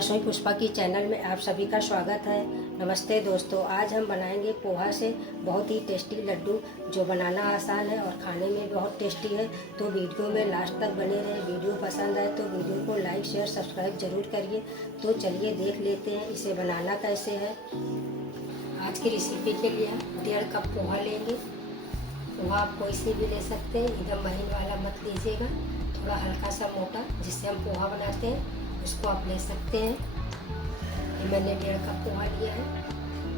रसोई पुष्पा की चैनल में आप सभी का स्वागत है। नमस्ते दोस्तों, आज हम बनाएंगे पोहा से बहुत ही टेस्टी लड्डू जो बनाना आसान है और खाने में बहुत टेस्टी है। तो वीडियो में लास्ट तक बने रहे। वीडियो पसंद आए तो वीडियो को लाइक शेयर सब्सक्राइब जरूर करिए। तो चलिए देख लेते हैं इसे बनाना कैसे है। आज की रेसिपी के लिए हम 1.5 कप पोहा लेंगे। पोहा आप कोई सी भी ले सकते हैं, एकदम महीन वाला मत लीजिएगा, थोड़ा हल्का सा मोटा जिससे हम पोहा बनाते हैं उसको आप ले सकते हैं। मैंने 1.5 कप पोहा लिया है।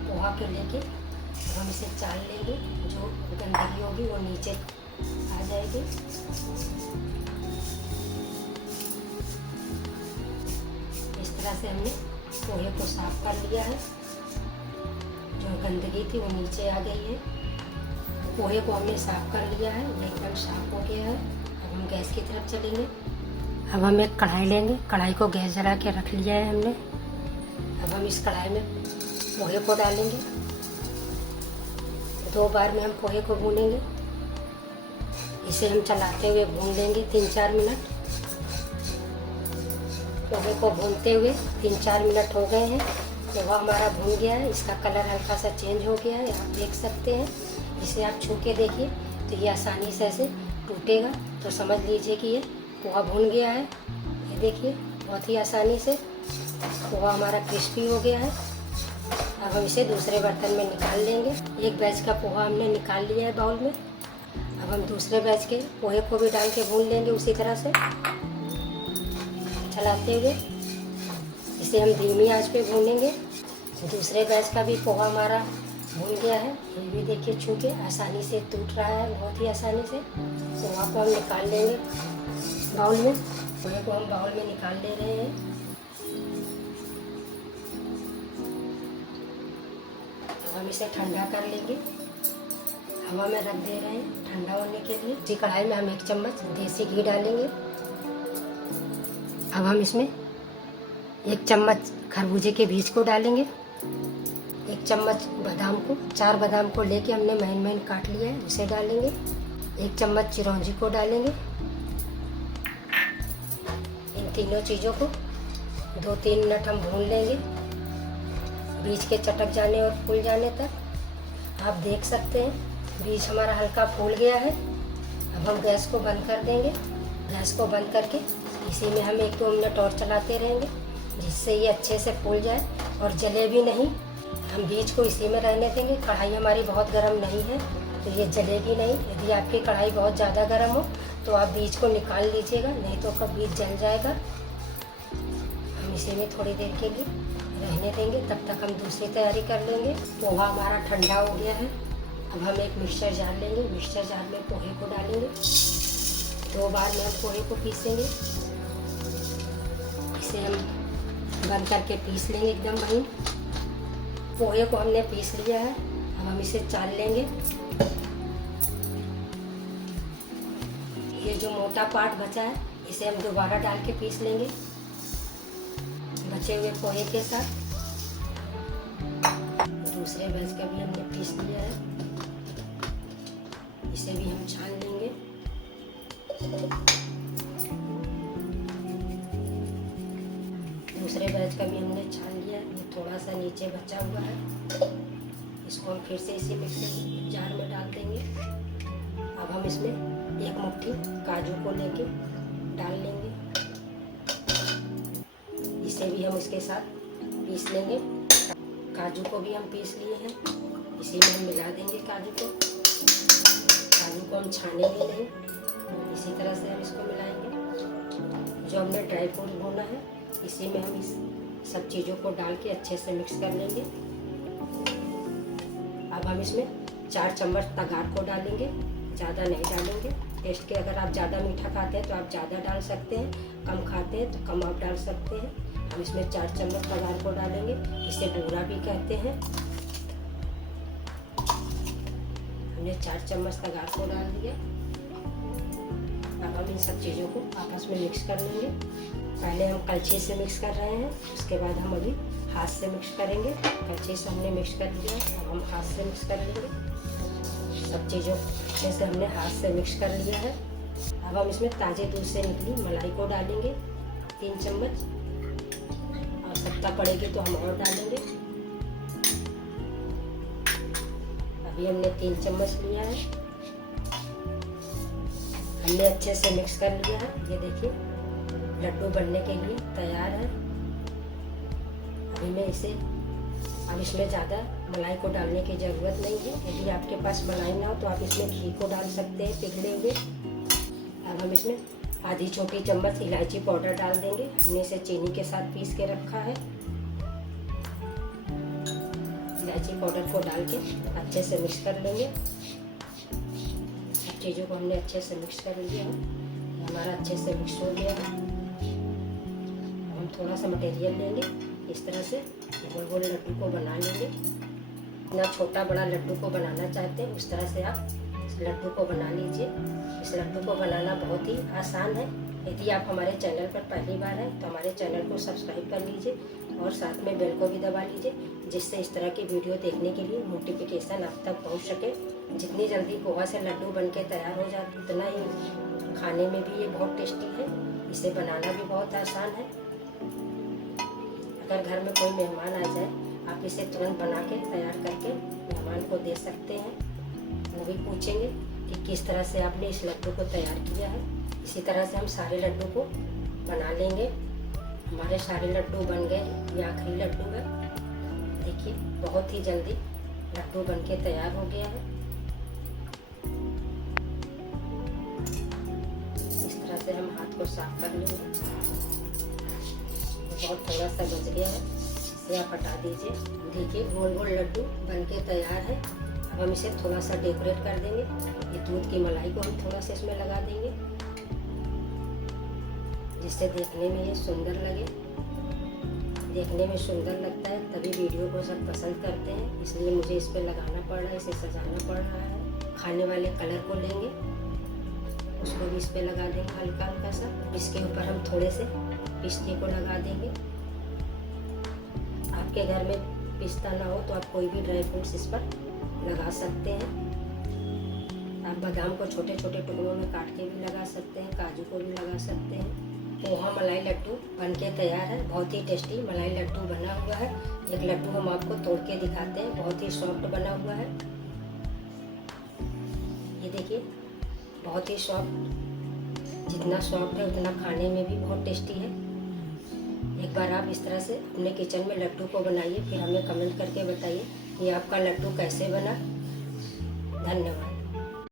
पोहा के लेके हम इसे चाल लेंगे, जो गंदगी होगी वो नीचे आ जाएगी। इस तरह से हमने पोहे को साफ कर लिया है, जो गंदगी थी वो नीचे आ गई है। पोहे को हमने साफ कर लिया है, ये एकदम साफ हो गया है। अब हम गैस की तरफ चलेंगे। अब हम एक कढ़ाई लेंगे। कढ़ाई को गैस जला के रख लिया है हमने। अब हम इस कढ़ाई में पोहे को डालेंगे। 2 बार में हम पोहे को भूनेंगे। इसे हम चलाते हुए भून लेंगे 3-4 मिनट। पोहे को भूनते हुए 3-4 मिनट हो गए हैं। पोहा हमारा भून गया है, इसका कलर हल्का सा चेंज हो गया है, आप देख सकते हैं। इसे आप छू के देखिए तो ये आसानी से ऐसे टूटेगा, तो समझ लीजिए कि ये पोहा भून गया है। ये देखिए बहुत ही आसानी से पोहा हमारा क्रिस्पी हो गया है। अब हम इसे दूसरे बर्तन में निकाल लेंगे। एक बैच का पोहा हमने निकाल लिया है बाउल में। अब हम दूसरे बैच के पोहे को भी डाल के भून लेंगे उसी तरह से चलाते हुए। इसे हम धीमी आंच पे भूनेंगे। दूसरे बैच का भी पोहा हमारा भून गया है। ये भी देखिए छू के आसानी से टूट रहा है, बहुत ही आसानी से। पोहा को हम निकाल लेंगे बाउल में। पोहे को हम बाउल में निकाल ले रहे हैं। अब हम इसे ठंडा कर लेंगे, हवा में रख दे रहे हैं ठंडा होने के लिए। इसी कढ़ाई में हम 1 चम्मच देसी घी डालेंगे। अब हम इसमें 1 चम्मच खरबूजे के बीज को डालेंगे। 1 चम्मच बादाम को, 4 बादाम को लेके हमने महीन महीन काट लिया है, उसे डालेंगे। 1 चम्मच चिरौंजी को डालेंगे। इन तीनों चीज़ों को 2-3 मिनट हम भून लेंगे, बीज के चटक जाने और फूल जाने तक। आप देख सकते हैं बीज हमारा हल्का फूल गया है। अब हम गैस को बंद कर देंगे। गैस को बंद करके इसी में हम 1-2 मिनट और चलाते रहेंगे, जिससे ये अच्छे से फूल जाए और जले भी नहीं। हम बीज को इसी में रहने देंगे। कढ़ाई हमारी बहुत गर्म नहीं है तो ये जलेगी नहीं। यदि आपकी कढ़ाई बहुत ज़्यादा गर्म हो तो आप बीज को निकाल लीजिएगा, नहीं तो कब बीज जल जाएगा। हम इसी में थोड़ी देर के लिए रहने देंगे, तब तक हम दूसरी तैयारी कर लेंगे। पोहा हमारा ठंडा हो गया है। अब हम एक मिक्सचर जार लेंगे। मिक्सचर जार में पोहे को डालेंगे। 2 बार में हम पोहे को पीसेंगे। इसे हम बंद करके पीस लेंगे एकदम महीन। पोहे को हमने पीस लिया है। अब हम इसे चाल लेंगे। ये जो मोटा पार्ट बचा है इसे हम दोबारा डाल के पीस लेंगे बचे हुए पोहे के साथ। दूसरे बैच का भी हमने पीस लिया है, इसे भी हम छान लेंगे। दूसरे बैच का भी हमने छान लिया है। ये थोड़ा सा नीचे बचा हुआ है, इसको हम फिर से इसी मिक्सर जार में डाल देंगे। अब हम इसमें 1 मुट्ठी काजू को लेके डाल लेंगे। इसे भी हम इसके साथ पीस लेंगे। काजू को भी हम पीस लिए हैं, इसी में हम मिला देंगे काजू को। काजू को हम छानेंगे नहीं, इसी तरह से हम इसको मिलाएंगे। जो हमने ड्राई फ्रूट भूना है इसी में हम इस सब चीज़ों को डाल के अच्छे से मिक्स कर लेंगे। अब हम इसमें 4 चम्मच तगार को डालेंगे, ज़्यादा नहीं डालेंगे। टेस्ट के अगर आप ज़्यादा मीठा खाते हैं तो आप ज़्यादा डाल सकते हैं, कम खाते हैं तो कम आप डाल सकते हैं। हम इसमें 4 चम्मच तगार को डालेंगे, इसे बूरा भी कहते हैं। हमने 4 चम्मच तगार को डाल दिया। अब हम इन सब चीज़ों को आपस में मिक्स कर लेंगे। पहले हम कलछी से मिक्स कर रहे हैं, उसके बाद हम अभी हाथ से मिक्स करेंगे। कलछी से हमने मिक्स कर लिया है, अब हम हाथ से मिक्स कर लेंगे। सब चीज़ों से हमने हाथ से मिक्स कर लिया है। अब हम इसमें ताज़े दूध से निकली मलाई को डालेंगे 3 चम्मच और आवश्यकता पड़ेगी तो हम और डालेंगे। अभी हमने 3 चम्मच लिया है। हमने अच्छे से मिक्स कर लिया है। ये देखिए लड्डू बनने के लिए तैयार है। अभी मैं इसे अब इसमें ज़्यादा मलाई को डालने की ज़रूरत नहीं है। यदि आपके पास मलाई ना हो तो आप इसमें घी को डाल सकते हैं पिघले हुए। अब हम इसमें आधी छोटी चम्मच इलायची पाउडर डाल देंगे। हमने इसे चीनी के साथ पीस के रखा है। इलायची पाउडर को डाल के अच्छे से मिक्स कर लेंगे। सब चीज़ों को हमने अच्छे से मिक्स कर लिया है। हमारा अच्छे से मिक्स हो गया है। अब हम थोड़ा सा मटेरियल लेंगे, इस तरह से गोल गोल लड्डू को बना लेंगे। इतना छोटा बड़ा लड्डू को बनाना चाहते हैं उस तरह से आप इस लड्डू को बना लीजिए। इस लड्डू को बनाना बहुत ही आसान है। यदि आप हमारे चैनल पर पहली बार हैं तो हमारे चैनल को सब्सक्राइब कर लीजिए और साथ में बेल को भी दबा लीजिए, जिससे इस तरह की वीडियो देखने के लिए नोटिफिकेशन आप तक पहुंच सके। जितनी जल्दी पोहा से लड्डू बनके तैयार हो जाए उतना ही खाने में भी ये बहुत टेस्टी है। इसे बनाना भी बहुत आसान है। अगर घर में कोई मेहमान आ जाए आप इसे तुरंत बना के तैयार करके मेहमान को दे सकते हैं। वो भी पूछेंगे कि किस तरह से आपने इस लड्डू को तैयार किया है। इसी तरह से हम सारे लड्डू को बना लेंगे। हमारे सारे लड्डू बन गए। ये आखिरी लड्डू है। देखिए बहुत ही जल्दी लड्डू बनके तैयार हो गया है। इस तरह से हम हाथ को साफ कर लेंगे। बहुत थोड़ा सा बच गया है, इसे आप हटा दीजिए। देखिए गोल गोल लड्डू बनके तैयार है। अब हम इसे थोड़ा सा डेकोरेट कर देंगे। ये दूध की मलाई को हम थोड़ा सा इसमें लगा देंगे, जिससे देखने में ये सुंदर लगे। देखने में सुंदर लगता है तभी वीडियो को सब पसंद करते हैं, इसलिए मुझे इस पर लगाना पड़ रहा है, इसे सजाना पड़ रहा है। खाने वाले कलर को लेंगे, उसको भी इस पर लगा देंगे हल्का हल्का सा। इसके ऊपर हम थोड़े से पिस्ते को लगा देंगे। आपके घर में पिस्ता ना हो तो आप कोई भी ड्राई फ्रूट्स इस पर लगा सकते हैं। आप बादाम को छोटे छोटे टुकड़ों में काट के भी लगा सकते हैं, काजू को भी लगा सकते हैं। पोहा मलाई लड्डू बनके तैयार है। बहुत ही टेस्टी मलाई लड्डू बना हुआ है। एक लड्डू हम आपको तोड़ के दिखाते हैं, बहुत ही सॉफ्ट बना हुआ है। ये देखिए बहुत ही सॉफ्ट, जितना सॉफ्ट है उतना खाने में भी बहुत टेस्टी है। एक बार आप इस तरह से अपने किचन में लड्डू को बनाइए, फिर हमें कमेंट करके बताइए कि आपका लड्डू कैसे बना। धन्यवाद।